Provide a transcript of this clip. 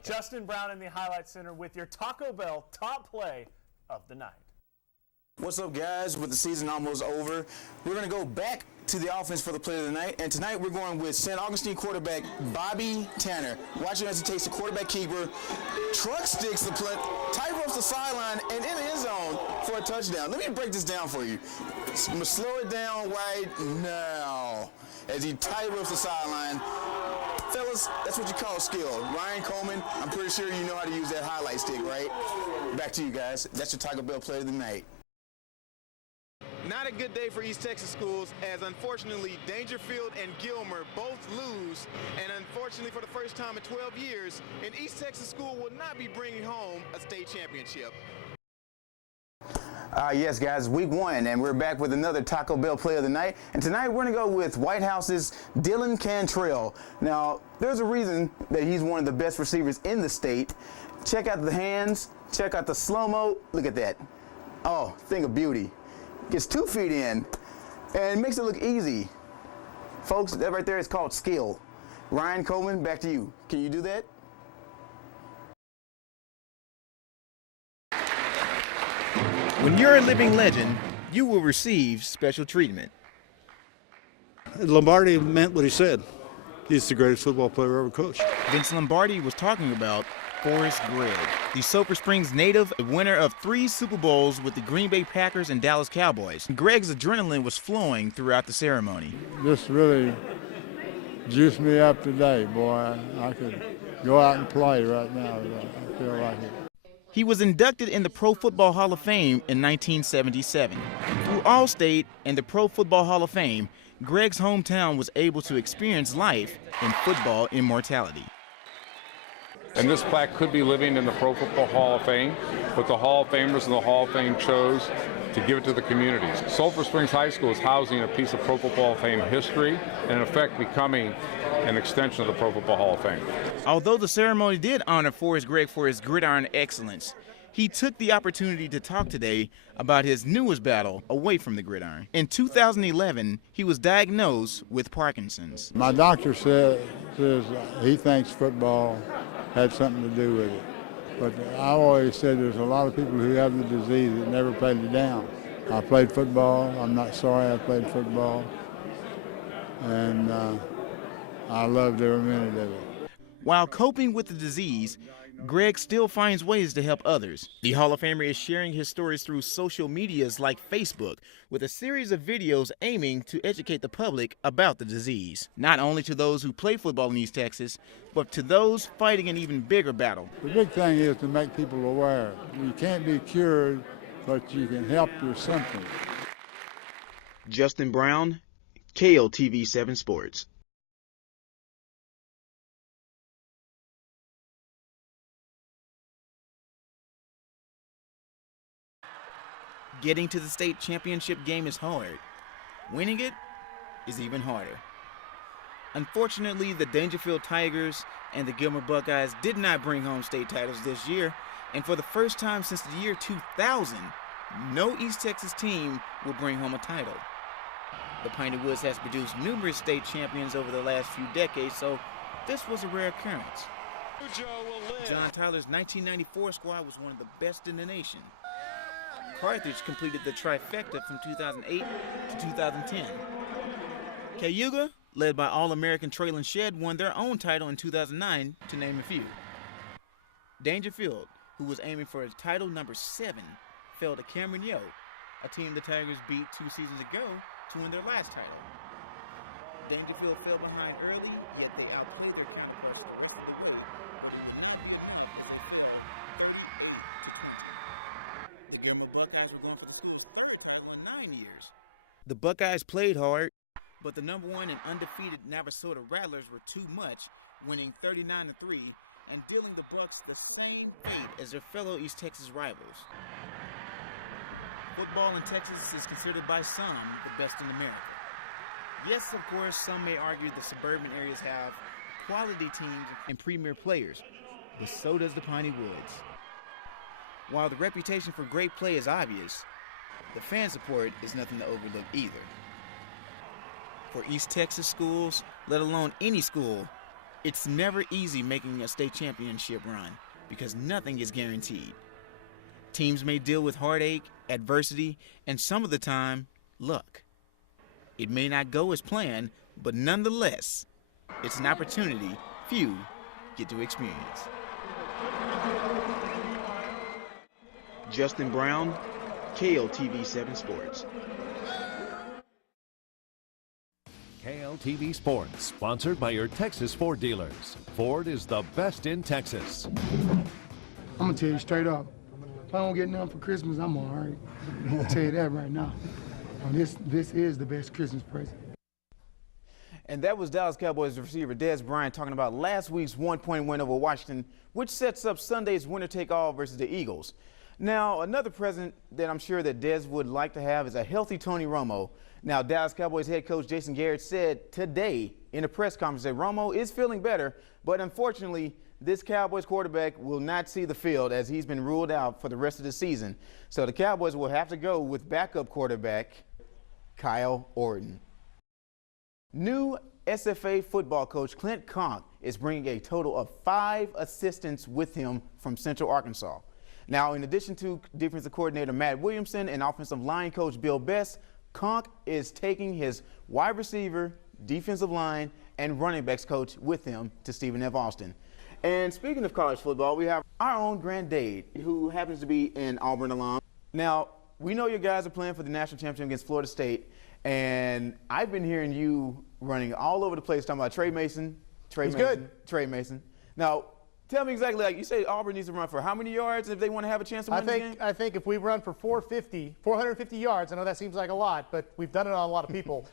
Justin Brown in the Highlight Center with your Taco Bell top play of the night. What's up, guys? With the season almost over, we're going to go back to the offense for the play of the night. And tonight we're going with St. Augustine quarterback Bobby Tanner. Watching as he takes the quarterback keeper, truck sticks the punt, tight ropes the sideline, and in the end zone for a touchdown. Let me break this down for you. I'm going to slow it down right now as he tight ropes the sideline. Fellas, that's what you call skill. Ryan Coleman, I'm pretty sure you know how to use that highlight stick, right? Back to you guys. That's your Taco Bell play of the night. Not a good day for East Texas schools, as unfortunately Dangerfield and Gilmer both lose, and unfortunately for the first time in 12 years, an East Texas school will not be bringing home a state championship. Yes, guys, week 1, and we're back with another Taco Bell play of the night. And tonight we're going to go with White House's Dylan Cantrell. Now, there's a reason that he's one of the best receivers in the state. Check out the hands, check out the slow-mo. Look at that. Oh, thing of beauty. Gets 2 feet in and makes it look easy. Folks, that right there is called skill. Ryan Coleman, back to you. Can you do that? When you're a living legend, you will receive special treatment. Lombardi meant what he said. He's the greatest football player ever coached. Vince Lombardi was talking about Forrest Gregg, the Sulphur Springs native, a winner of 3 Super Bowls with the Green Bay Packers and Dallas Cowboys. Gregg's adrenaline was flowing throughout the ceremony. This really juiced me up today, boy. I could go out and play right now. I feel like it. He was inducted in the Pro Football Hall of Fame in 1977. Through All-State and the Pro Football Hall of Fame, Gregg's hometown was able to experience life in football immortality. And this plaque could be living in the Pro Football Hall of Fame, but the Hall of Famers and the Hall of Fame chose to give it to the communities. Sulphur Springs High School is housing a piece of Pro Football Hall of Fame history and in effect becoming an extension of the Pro Football Hall of Fame. Although the ceremony did honor Forrest Gregg for his gridiron excellence, he took the opportunity to talk today about his newest battle away from the gridiron. In 2011, he was diagnosed with Parkinson's. My doctor says he thinks football had something to do with it. But I always said there's a lot of people who have the disease that never played it down. I played football. I'm not sorry I played football. And I loved every minute of it. While coping with the disease, Gregg still finds ways to help others. The Hall of Famer is sharing his stories through social medias like Facebook, with a series of videos aiming to educate the public about the disease. Not only to those who play football in East Texas, but to those fighting an even bigger battle. The big thing is to make people aware. You can't be cured, but you can help your symptoms. Justin Brown, KLTV 7 Sports. Getting to the state championship game is hard. Winning it is even harder. Unfortunately, the Dangerfield Tigers and the Gilmer Buckeyes did not bring home state titles this year, and for the first time since the year 2000, no East Texas team will bring home a title. The Piney Woods has produced numerous state champions over the last few decades, so this was a rare occurrence. John Tyler's 1994 squad was one of the best in the nation. Carthage completed the trifecta from 2008 to 2010. Cayuga, led by All-American Traylon Shedd, won their own title in 2009, to name a few. Dangerfield, who was aiming for title number 7, fell to Cameron Yo, a team the Tigers beat 2 seasons ago to win their last title. Dangerfield fell behind early, yet they outplayed their counterparts. The Gilmer Buckeyes were going for the school title in 9 years. The Buckeyes played hard, but the number 1 and undefeated Navasota Rattlers were too much, winning 39-3 and dealing the Bucks the same fate as their fellow East Texas rivals. Football in Texas is considered by some the best in America. Yes, of course, some may argue the suburban areas have quality teams and premier players, but so does the Piney Woods. While the reputation for great play is obvious, the fan support is nothing to overlook either. For East Texas schools, let alone any school, It's never easy making a state championship run because nothing is guaranteed. Teams may deal with heartache, adversity, and some of the time, luck. It may not go as planned, but nonetheless, it's an opportunity few get to experience. Justin Brown, KLTV 7 Sports. KLTV Sports, sponsored by your Texas Ford dealers. Ford is the best in Texas. I'm gonna tell you straight up, if I don't get nothing for Christmas, I'm all right. I'm gonna tell you that right now. This is the best Christmas present. And that was Dallas Cowboys receiver Dez Bryant talking about last week's one-point win over Washington, which sets up Sunday's winner-take-all versus the Eagles. Now, another present that I'm sure that Dez would like to have is a healthy Tony Romo. Now, Dallas Cowboys head coach Jason Garrett said today in a press conference that Romo is feeling better, but unfortunately, this Cowboys quarterback will not see the field as he's been ruled out for the rest of the season. So the Cowboys will have to go with backup quarterback Kyle Orton. New SFA football coach Clint Conk is bringing a total of 5 assistants with him from Central Arkansas. Now, in addition to defensive coordinator Matt Williamson and offensive line coach Bill Best, Conk is taking his wide receiver, defensive line, and running backs coach with him to Stephen F. Austin. And speaking of college football, we have our own Grant Dade, who happens to be an Auburn alum. Now, we know you guys are playing for the national championship against Florida State, and I've been hearing you running all over the place talking about Trey Mason. Trey Mason. Now, tell me exactly, like you say Auburn needs to run for how many yards if they want to have a chance to win this game? I think if we run for 450 yards, I know that seems like a lot, but we've done it on a lot of people.